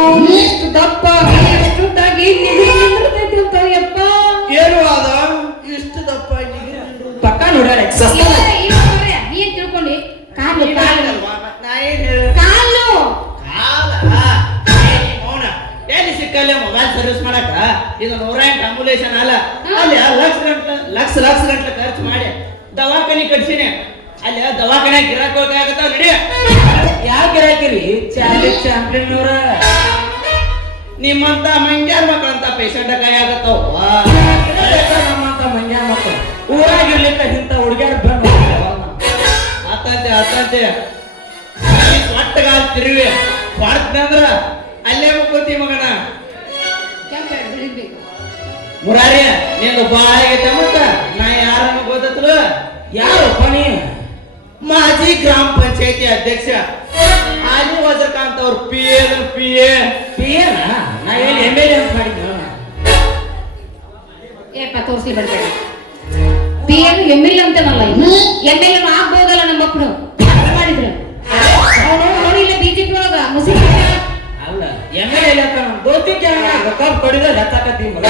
ಅವ್ನು ಎಷ್ಟು ದಪ್ಪ ಎಷ್ಟು ಉದ್ದಾಗಿ ನಿಂತಿರ್ತೈತಿ ಅಂತ ಯಪ್ಪ ಏನು ಅದ ಇಷ್ಟು ದಪ್ಪ ಪಕ್ಕ ನೋಡ್ಯಾರ ಏನ್ ತಿಳ್ಕೊಂಡಿ ಕಾಲು ಕಾಲು ನಾ ಏನ್ ಹೇಳ ಕಾಲು ಮೌನ ಎಲ್ಲಿ ಸಿಕ್ಕಲ್ಲೇ ಮೊಬೈಲ್ ಸರ್ವಿಸ್ ಮಾಡಕ ಇದು 108 ಆಂಬುಲೇಷನ್ ಅಲ್ಲ ಅಲ್ಲಿ ಲಕ್ಷ ಗಂಟ್ಲೆ ಖರ್ಚು ಮಾಡಿ ದವಾಖಾನಿ ಕಟ್ಸಿನಿ ಅಲ್ಲಿ ದವಾಖಾನೆ ಗಿರಾಕ್ ಹೋಗತ್ತಾವ ನಡಿ ಯಾವ ಗಿರಾಕಿರಿ ಚಾರ್ಲಿ ಚಾಂಪಿಯನ್ ಅವ್ರ ನಿಮ್ಮಂತ ಮಂಗ್ಯಾರ ಮಕ್ಕಳಂತ ಪೇಷಂಟ್ ಕೈ ಆಗತ್ತಾವ ನಮ್ಮಂತ ಮಂಗ್ಯ ಮಕ್ಕಳು ಊರಾಗಿರ್ಲಿಕ್ಕ ಇಂಥ ಹುಡುಗ್ಯಾರ ಬಂದು ಆತಂತೆ ಒಟ್ಟಗಾಲ್ ತಿರುವಿ ಹೊಡ್ತಂದ್ರ ಅಲ್ಲೇ ಮುಕ್ಕೋತಿ ಮಗನ ಮುರಾರಿ ನಿಂದು ಬಾಳ ಆಗೈತೆ ಮತ್ತ ನಾ ಯಾರನ್ನ ಗೊತ್ತಲು ಯಾರು ಪಣಿ ಮಾಜಿ ಗ್ರಾಮ ಪಂಚಾಯತಿ ಅಧ್ಯಕ್ಷ ಆಲಿ ವಜ್ರಕಾಂತ್ ಅವ್ರ ಪಿ ಏನ ನಾ ಏನು MLA ಅಂತ ಮಾಡಿದ್ನು ಏಪ್ಪ ತೋರಿಸ್ಲಿ ಬಿಡ್ಬೇಡ PM MLA ಅಂತನಲ್ಲ ಇದು MLA ಆಗ್ಬೋದಲ್ಲ ನಮ್ಮ ಮಕ್ಕಳು ಮಾಡಿದ್ರು ಅವನು ಇಲ್ಲ ಬಿಜೆಪಿ ಒಳಗ ಮುಸ್ಲಿಂ ಅಲ್ಲ MLA ಅಂತ ನಮ್ಮ ದೋಸ್ತಿ ಕೇಳೋಣ ಗೊತ್ತಾಗ ಕೊಡಿದ ಲತ್ತಾಕತ್ತಿ ಮಗ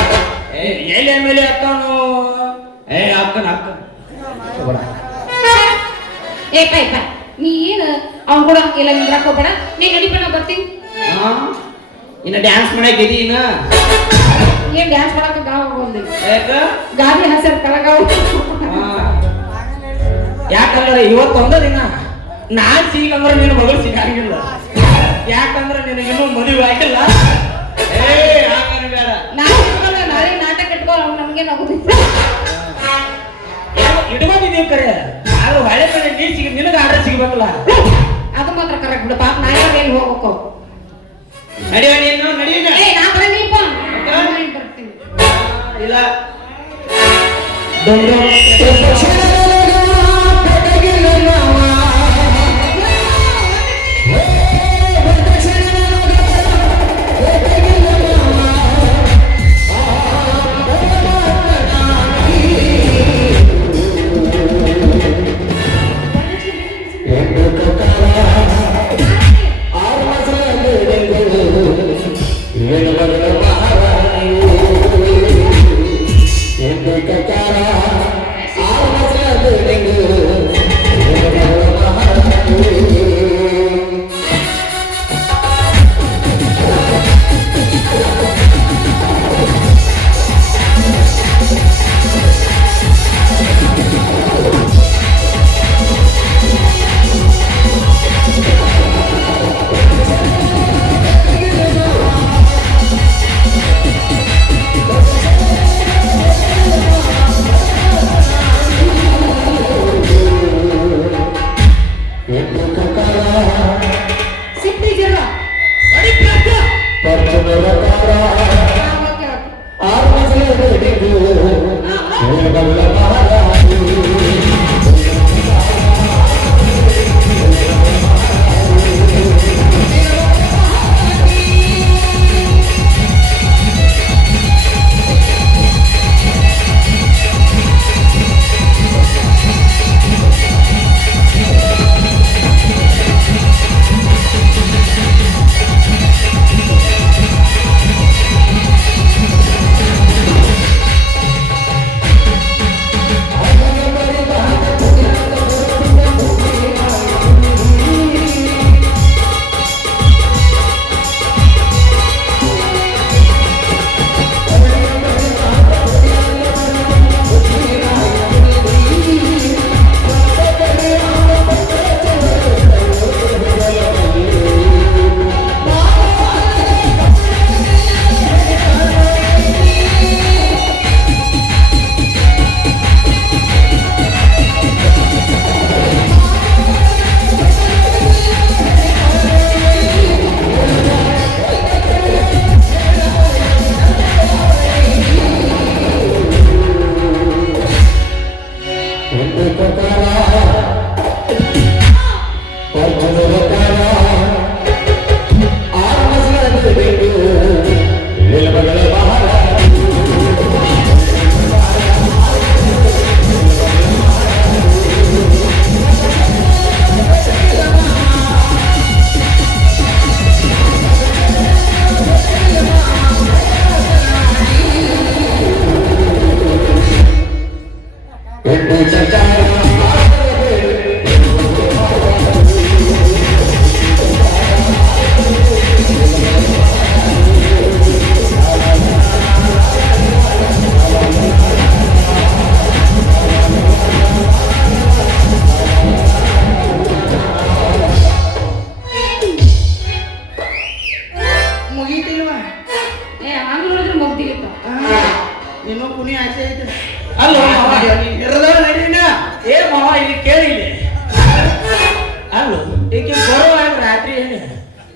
ಎಲ್ಲಿ MLA ಆಗ್ತಾನು ಅಕ್ಕನ ಏಪ್ಪ ನೀ ಏನು ಅವ್ನು ಕೂಡ ಇಲ್ಲ ನಿಂದ್ರಾಕ್ ಹೋಗ್ಬೇಡ ನೀ ನಡಿಪ ನಾ ಬರ್ತೀನಿ ಇನ್ನ ಡ್ಯಾನ್ಸ್ ಮಾಡಕ್ ಇದೀನ ಏನ್ ಡ್ಯಾನ್ಸ್ ಮಾಡಕ್ಕೆ ಗಾವ ಹೋಗೋದಿಲ್ಲ ಯಾಕ ಗಾದಿ ಹಸರ್ ಕಳಗಾವ ಯಾಕಂದ್ರೆ ಇವತ್ತೊಂದ ದಿನ ನಾನ್ ಸಿಗಂದ್ರೆ ನಿನ್ನ ಮಗಳು ಸಿಗಂಗಿಲ್ಲ ಯಾಕಂದ್ರೆ ನಿನಗಿನ್ನೂ ಮದುವೆ ಆಗಿಲ್ಲ ಹಾಕನ ಬೇಡ ನಾಳೆ ನಾಟಕ ಇಟ್ಕೋ ಅವ್ನು ನಮ್ಗೆ ನಗುದಿಲ್ಲ ಇಟ್ಕೊಂಡಿದ್ದೀವಿ ಕರೆ ಆದ್ರೆ ಒಳ್ಳೆ ಕಡೆ ನೀರ್ ಸಿಗ ನಿನಗೆ ಆರ್ಡರ್ ಸಿಗ್ಬೇಕಲ್ಲ ಅದು ಮಾತ್ರ ಕರೆಕ್ಟ್ ಬಿಡು ಪಾಪ ನಾ ಯಾರು ಎಲ್ಲಿ ಹೋಗ್ಬೇಕು ನಡಿಯ ನೀನು ನಡೀನ ನಾ ಬರಂಗಿಲ್ಪ ಬರ್ತೀನಿ ಇಲ್ಲ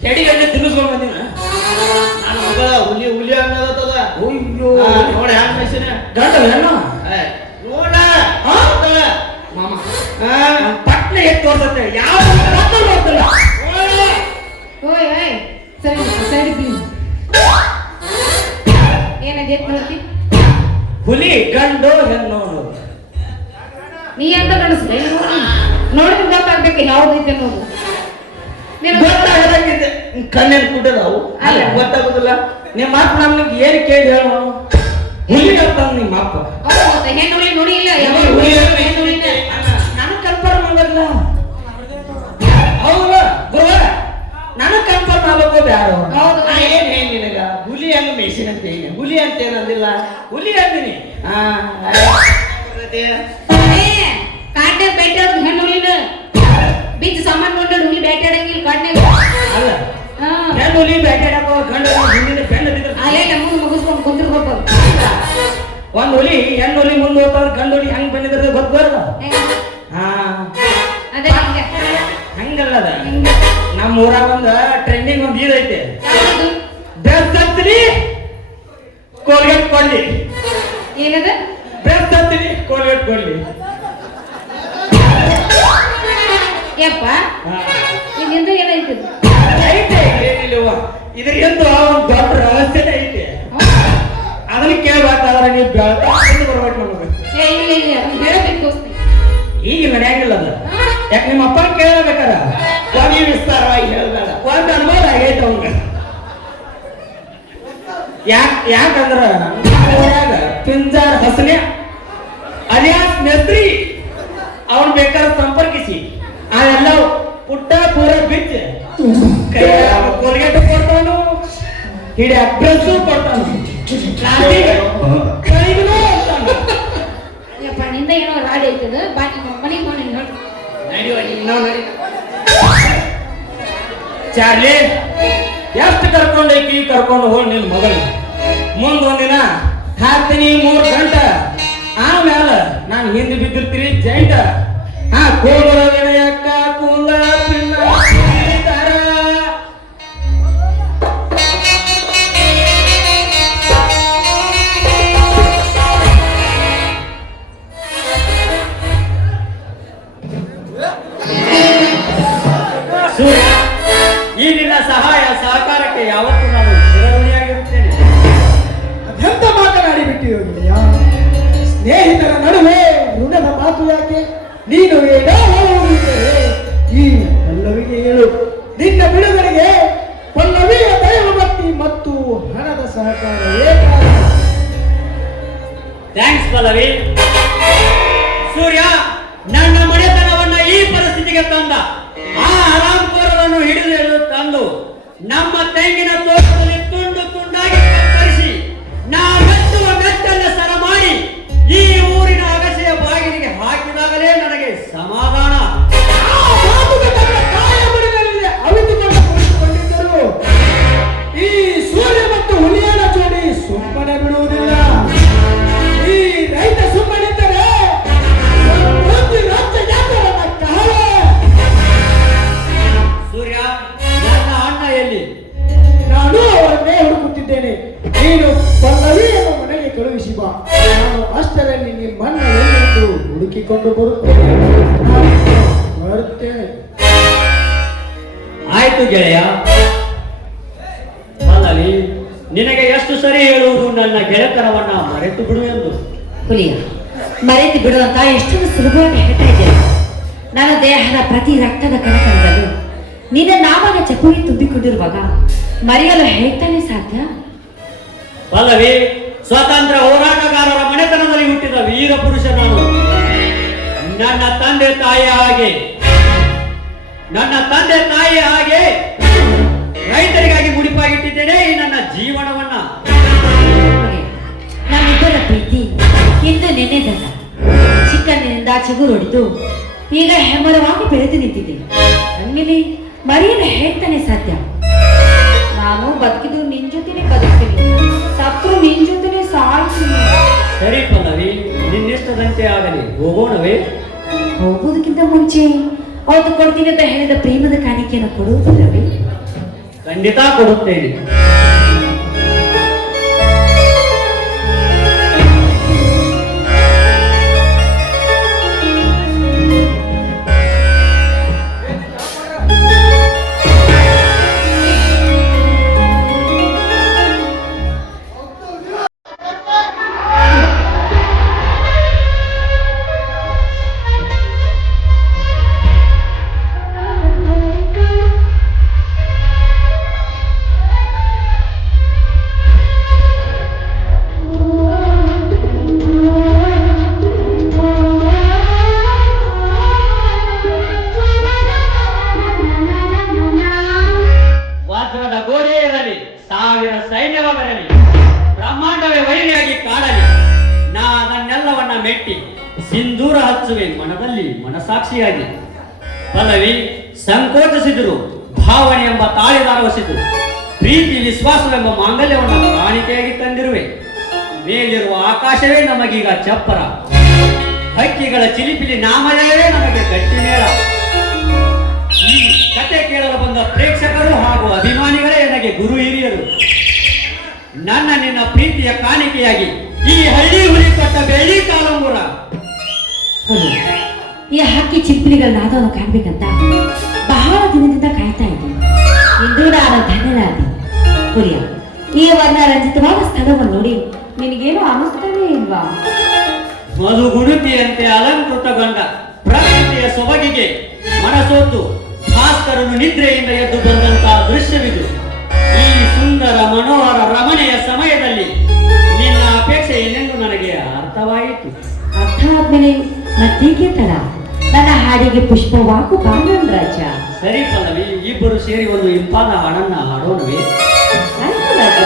ಚಡಿ ಎಣ್ಣೆ ತಿನ್ನಿಸ್ಕೊಂಡ್ ಬಂದಿನ ನಾನು ಮಗಳ ಹುಲಿ ಹುಲಿ ಅನ್ನೋದತ್ತದ ಅಯ್ಯೋ ನೋಡಿ ಹ್ಯಾಂಗ ಮೆಷಿನ ಗಂಡ ಏನೋ ನೋಡ ಮಾಮ ಪಟ್ನೆ ಎತ್ತು ತೋರ್ಸತ್ತೆ ಯಾವ ನೋಡ್ತಲ್ಲ ಓಯ್ ಓಯ್ ಸರಿ ಸರಿ ಏನದೇ ನೋಡ್ತಿ ಹುಲಿ ಗಂಡು ಹೆಣ್ಣು ನೀ ಅಂತ ಕಾಣಿಸ್ಲೆ ನೋಡಿದ್ರೆ ಗೊತ್ತಾಗ್ಬೇಕು ಯಾವ್ದೈತೆ ಅನ್ನೋದು ನೀನು ಗೊತ್ತಾಗದಾಗಿದೆ ಕಣ್ಣೇನು ಕುಟ್ಟದಾವು ಅಲ್ಲ. ಗೊತ್ತಾಗುದಿಲ್ಲ ನಿಮ್ಮ ಮಾತು ನಮ್ಗೆ ಏನು ಕೇಳಿ ಹೇಳು ಹುಲಿ ಅಂತ ನಿಮ್ಮ ಅಪ್ಪ ಹೌದು ಹೆಣ್ಣು ನೋಡಿ ಇಲ್ಲ ಯಾವಾಗ ಹುಲಿ ಅಂತ ಹೆಣ್ಣು ಹುಲಿನ. ನನಗೆ ಕನ್ಫರ್ಮ್ ಆಗಲ್ಲ ಹೌದು ಗುರುವಾರ ನನಗೆ ಕನ್ಫರ್ಮ್ ಆಗಬೇಕು ಯಾರು ಹೌದು ನಾ ಏನ್ ಹೇಳಿ ನಿನಗ ಹುಲಿ ಹಂಗ ಮೆಷಿನ್ ಅಂತ ಹೇಳಿ ಹುಲಿ ಅಂತ ಏನಂದಿಲ್ಲ ಹುಲಿ ಅಂದಿನಿ ಹಾ ಕಾಡ್ನಾಗ ಬೇಟಾಡೋದು ಹೆಣ್ಣು ಹುಲಿನ ಬೀಚ್ ಸಾಮಾನ್ ಕೊಂಡು ಹುಲಿ ಬೇಟಾಡಂಗಿಲ್ಲ ಕಾಡ್ನಾಗ ಅಲ್ಲ ಹಾ ಹೆಣ್ಣು ಹುಲಿ ಬೇಟೆಡಕ್ಕೋ ಗಂಡು ಹಿಂದಿನ ಬೆಣ್ಣ ಬಿದ್ದರೆ ಅಲ್ಲೇ ನಮಗೆ ಮುಗಿಸ್ಕೊಂಡು ಕುಂತಿರ್ಬೇಕು ಒಂದು ಹುಲಿ ಹೆಣ್ಣು ಹುಲಿ ಮುಂದೆ ಹೋಗ್ತದ ಗಂಡು ಹುಲಿ ಹೆಂಗ್ ಬಂದಿದ್ರೆ ಗೊತ್ತಲ್ಲ ಹಾ ಅದೇ ಹಿಂಗೆ ಹಂಗಲ್ಲ ಅದ ಹಿಂಗೆ ನಮ್ಮ ಊರಾಗ ಒಂದು ಟ್ರೆಂಡಿಂಗ್ ಒಂದು ಇದೈತೆ ಯಾವುದು ಬ್ರೆಸ್ಟ್ ಹತ್ತೀನಿ ಕೋಲ್ಗೇಟ್ ಕೊಡ್ಲಿ ಏನದ ಬ್ರೆಸ್ಟ್ ಹತ್ತೀನಿ ಕೋಲ್ಗೇಟ್ ಕೊಡ್ಲಿ ಯಪ್ಪ ನಿನ್ನಿಂದ ಏನೈತಿ ಐತೆ ಏನಿಲ್ಲವ್ವ ಇದರಿಂದ ಒಂದು ದೊಡ್ಡ ರಹಸ್ಯನೇ ಐತೆ ಅದನ್ನ ಕೇಳ್ಬೇಕಾದ್ರೆ ನೀವು ಬೆಳಗ್ಗೆ ಬರ್ಬೇಕು ನಮಗೆ ಏ ಇಲ್ಲ ಇಲ್ಲ ಅದನ್ನ ಹೇಳಬೇಕು ದೋಸ್ತಿ ಈಗ ನಡೆಯಂಗಿಲ್ಲ ಅದು ಯಾಕೆ ನಿಮ್ಮ ಅಪ್ಪ ಕೇಳಬೇಕಾರ ಕೊನೆ ವಿಸ್ತಾರವಾಗಿ ಹೇಳ್ಬೇಡ ಒಂದು ಅನುಭವ ಆಗೈತೆ ಅವಂಗ ಯಾಕಂದ್ರ ಊರಾಗ ಪಿಂಜಾರ್ ಹಸನೆ ಅಲಿಯಾಸ್ ಮೇಸ್ತ್ರಿ ಅವ್ನು ಬೇಕಾದ್ರೆ ಸಂಪರ್ಕಿಸಿ ಅವೆಲ್ಲ ಪುಟ್ಟ ಪೂರ ಬಿಚ್ಚ ಕೈ ಕೋಲ್ಗೇಟ್ ಕೊಡ್ತಾನು ಹಿಡಿ ಅಭ್ಯಾಸ ಕೊಡ್ತಾನು ಕೈಗೂ ಅಂತಾನು. ಯಪ್ಪ ನಿಂದ ಏನೋ ರಾಡಿ ಐತದ ಬಾ ನಿಮ್ಮ ಮನೆಗೆ ಹೋಗಿ ನೋಡಿ ನಡೆಯುವ ನಾವು ನಡಿ ಚಾರ್ಲಿ ಎಷ್ಟು ಕರ್ಕೊಂಡೈಕಿ ಕರ್ಕೊಂಡು ಹೋಗಿ ನಿನ್ ಮಗಳು ಮುಂದೊಂದಿನ ಹಾಕ್ತೀನಿ 3 ಗಂಟೆ ಆಮೇಲೆ ನಾನು ಹಿಂದೆ ಬಿದ್ದಿರ್ತೀರಿ ಜೈಂಟ ಕೂದಲ ವಿನಯಕ್ಕ ಕೂಲ ಪಿಲ್ಲ ಪಿಲ್ಲಿತಾರ. ಸೂರ್ಯ ಈ ನಿನ್ನ ಸಹಾಯ ಸಹಕಾರಕ್ಕೆ ಯಾವತ್ತೂ ನಾನು ಚಿರಋಣಿಯಾಗಿರುತ್ತೇನೆ. ಅದೆಂತ ಮಾತನಾಡಿ ಬಿಟ್ಟಿಯೋ ಗೆಳೆಯ ಸ್ನೇಹಿತರ ನಡುವೆ ಋಣದ ಮಾತು ಯಾಕೆ ನೀನು ಏನಾದರೆ ಈ ಪಲ್ಲವಿಗೆ ಹೇಳು ನಿನ್ನ ಬಿಡುಗಡೆಗೆ ಪಲ್ಲವಿಯ ದೈವಭಕ್ತಿ ಮತ್ತು ಹಣದ ಸಹಕಾರವೇ ಕಾರಣ. ಥ್ಯಾಂಕ್ಸ್ ಪಲ್ಲವಿ. ಸೂರ್ಯ ನನ್ನ ಮನೆತನವನ್ನ ಈ ಪರಿಸ್ಥಿತಿಗೆ ತಂದ ಆ ಹರಾಮ್ಕೋರವನ್ನು ಹಿಡಿದು ತಂದು ನಮ್ಮ ತೆಂಗಿನ ತೋಟದಲ್ಲಿ ತುಂಡು ತುಂಡಾಗಿ ಕತ್ತರಿಸಿ ನಾ ಮೆತ್ತುವ ಮೆತ್ತನ್ನ ಸರ ಮಾಡಿ ಈ ಊರಿನ ಅಗಸೆಯ ಬಾಗಿಲಿಗೆ ಹಾಕಿದಾಗಲೇ ನನಗೆ ಸಮಾಧಾನ. ಆ ಮಾತುಗೆ ತನ್ನ ಕಾಯ ಬಡಿಗಳಲ್ಲಿ ಅವಿತುಕೊಂಡು ಕುಳಿತುಕೊಂಡಿದ್ದರು. ಈ ಸೂರ್ಯ ಮತ್ತು ಹುಲಿಯನ ಜೋಡಿ ಸುಮ್ಮನೆ ಬಿಡುವುದಿಲ್ಲ. ಈ ರೈತ ಸುಮ್ಮನಿದ್ದರೆ ಒಂದು ರಾಜ್ಯ ಜಾತರನ್ನ ಕಹಳೆ. ಸೂರ್ಯ ನನ್ನ ಅಣ್ಣ ಎಲ್ಲಿ? ನಾನು ಅವರನ್ನೇ ಹುಡುಕುತ್ತಿದ್ದೇನೆ. ನೀನು ಪಲ್ಲವಿಯನ್ನು ಮನೆಗೆ ಕಳುಹಿಸಿ ಬಾ. ನಾನು ಅಷ್ಟರಲ್ಲಿ ನಿಮ್ಮನ್ನ ಎಲ್ಲೆಂದು ಹುಡುಕಿಕೊಂಡು ಬರುತ್ತೇನೆ. ಆಯ್ತು ಗೆಳೆಯ. ಪಲ್ಲವಿ ನಿನಗೆ ಎಷ್ಟು ಸರಿ ಹೇಳುವುದು ನನ್ನ ಗೆಳೆತನವನ್ನ ಮರೆತು ಬಿಡು ಎಂದು. ಹುಲಿಯ ಮರೆತು ಬಿಡುವಂತ ಎಷ್ಟೊಂದು ಸುಲಭವಾಗಿ ಹೇಳ್ತಾ ಇದ್ದೇನೆ. ನನ್ನ ದೇಹದ ಪ್ರತಿ ರಕ್ತದ ಕಣಕಣದಲ್ಲೂ ನಿನ್ನ ನಾಮದ ಚಪುರಿ ತುಂಬಿಕೊಂಡಿರುವಾಗ ಮರೆಯಲು ಹೇಳ್ತಾನೆ ಸಾಧ್ಯ? ಪಲ್ಲವಿ ಸ್ವಾತಂತ್ರ್ಯ ಹೋರಾಟಗಾರರ ಮನೆತನದಲ್ಲಿ ಹುಟ್ಟಿದ ವೀರ ಪುರುಷ ನಾನು. ನನ್ನ ತಂದೆ ತಾಯಿಯ ಹಾಗೆ ರೈತರಿಗಾಗಿ ಮುಡಿಪಾಗಿಟ್ಟಿದ್ದೇನೆ ಈ ನನ್ನ ಜೀವನವನ್ನ. ನಮ್ಮಿಬ್ಬರ ಪ್ರೀತಿ ಇಂದು ನೆನೆದಲ್ಲ, ಚಿಕ್ಕಂದಿನಿಂದ ಚಿಗುರೊಡೆದು ಈಗ ಹೆಮ್ಮರವಾಗಿ ಬೆಳೆದು ನಿಂತಿದೆ. ಅಂಗಲಿ ಮರೆಯಲು ಹೇಳ್ತಾನೆ ಸಾಧ್ಯ? ನಾನು ಬದುಕಿದು ನಿನ್ ಜೊತೆನೆ ಬದುಕ್ತೀನಿ, ಸತ್ರು ನಿನ್ ಜೊತೆನೆ ಸಾಯ್ತೀನಿ. ಸರಿ ಪಲ್ಲವಿ, ನಿನ್ನಿಷ್ಟದಂತೆ ಆಗಲಿ, ಹೋಗೋಣವೇ? ಹೋಗೋದಕ್ಕಿಂತ ಮುಂಚೆ ಅವತ್ತು ಕೊಡ್ತೀನಿ ಅಂತ ಹೇಳಿದ ಪ್ರೇಮದ ಕಾಣಿಕೆಯನ್ನು ಕೊಡುವುದಿಲ್ಲವೇ? ಖಂಡಿತ ಕೊಡುತ್ತೇನೆ. ವಜ್ರದ ಗೋಡೆ ಇರಲಿ, ಸಾವಿರ ಸೈನ್ಯವ ಬರಲಿ, ಬ್ರಹ್ಮಾಂಡವೇ ವೈರಿಯಾಗಿ ಕಾಡಲಿ, ನಾನನ್ನೆಲ್ಲವನ್ನ ಮೆಟ್ಟಿ ಸಿಂಧೂರ ಹಚ್ಚುವೆ ಮನದಲ್ಲಿ ಮನಸಾಕ್ಷಿಯಾಗಿ. ಪಲ್ಲವಿ ಸಂಕೋಚಿಸಿದರು, ಭಾವನೆ ಎಂಬ ತಾಳಿದಾರ ಹೊಸಿದರು, ಪ್ರೀತಿ ವಿಶ್ವಾಸವೆಂಬ ಮಾಂಗಲ್ಯವನ್ನು ಕಾಣಿಕೆಯಾಗಿ ತಂದಿರುವೆ. ಮೇಲಿರುವ ಆಕಾಶವೇ ನಮಗೀಗ ಚಪ್ಪರ, ಹಕ್ಕಿಗಳ ಚಿಲಿಪಿಲಿ ನಾಮಯವೇ ನಮಗೆ ಗಟ್ಟಿ ಮೇಳ. ಈ ಕತೆ ಕೇಳಲು ಬಂದ ಪ್ರೇಕ್ಷಕರು ಹಾಗೂ ಅಭಿಮಾನಿಗಳೇ ನನಗೆ ಗುರು ಹಿರಿಯರು. ನನ್ನ ನಿನ್ನ ಪ್ರೀತಿಯ ಕಾಣಿಕೆಯಾಗಿ ಈ ಹಳ್ಳಿ ಹುಲಿ ಕೊಟ್ಟ ಬೆಳ್ಳಿ ಕಾಲಂಬುರ. ಹೌದು, ಈ ಹಕ್ಕಿ ಚಿಪ್ಪಲಿಗಳ ನಾದವನ್ನು ಕಾಣ್ಬೇಕಂತ ಬಹಳ ದಿನದಿಂದ ಕಾಯ್ತಾ ಇದ್ದೀನಿ. ಇಂದು ನಾನು ಧನ್ಯನಾದೆ. ಹುಲಿಯ, ಈ ವರ್ಣರಂಜಿತವಾದ ಸ್ಥಳವನ್ನು ನೋಡಿ ನಿನಗೇನು ಅನಿಸ್ತಾನೇ ಇಲ್ವಾ? ಮಧುಗುಣುಕಿಯಂತೆ ಅಲಂಕೃತಗೊಂಡ ಪ್ರಕೃತಿಯ ಸೊಬಗಿಗೆ ಮನಸೋತು ಭಾಸ್ಕರನು ನಿದ್ರೆಯಿಂದ ಎದ್ದು ಬಂದಂತಹ ದೃಶ್ಯವಿದು. ಈ ಸುಂದರ ಮನೋಹರ ರಮಣೆಯ ಸಮಯದಲ್ಲಿ ನಿನ್ನ ಅಪೇಕ್ಷೆ ಏನೆಂದು ನನಗೆ ಅರ್ಥವಾಯಿತು. ಅರ್ಥ ಆದ್ಮೇಲೆ ಮತ್ತೀಗೆ ತಡ? ನನ್ನ ಹಾಡಿಗೆ ಪುಷ್ಪವಾಕು ಬಾನನ್ ರಾಜ. ಸರಿ ಪಲ್ಲವಿ, ಇಬ್ಬರು ಸೇರಿ ಒಂದು ಇಂಪಾದ ಹಾಡನ್ನ ಹಾಡೋಣವೇ? ಆಯ್ತು ರಾಜ.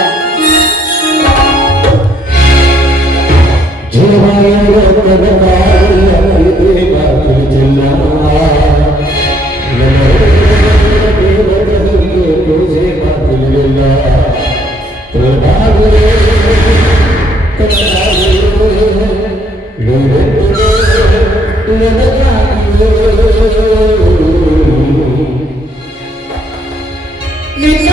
ನಿನ್ನ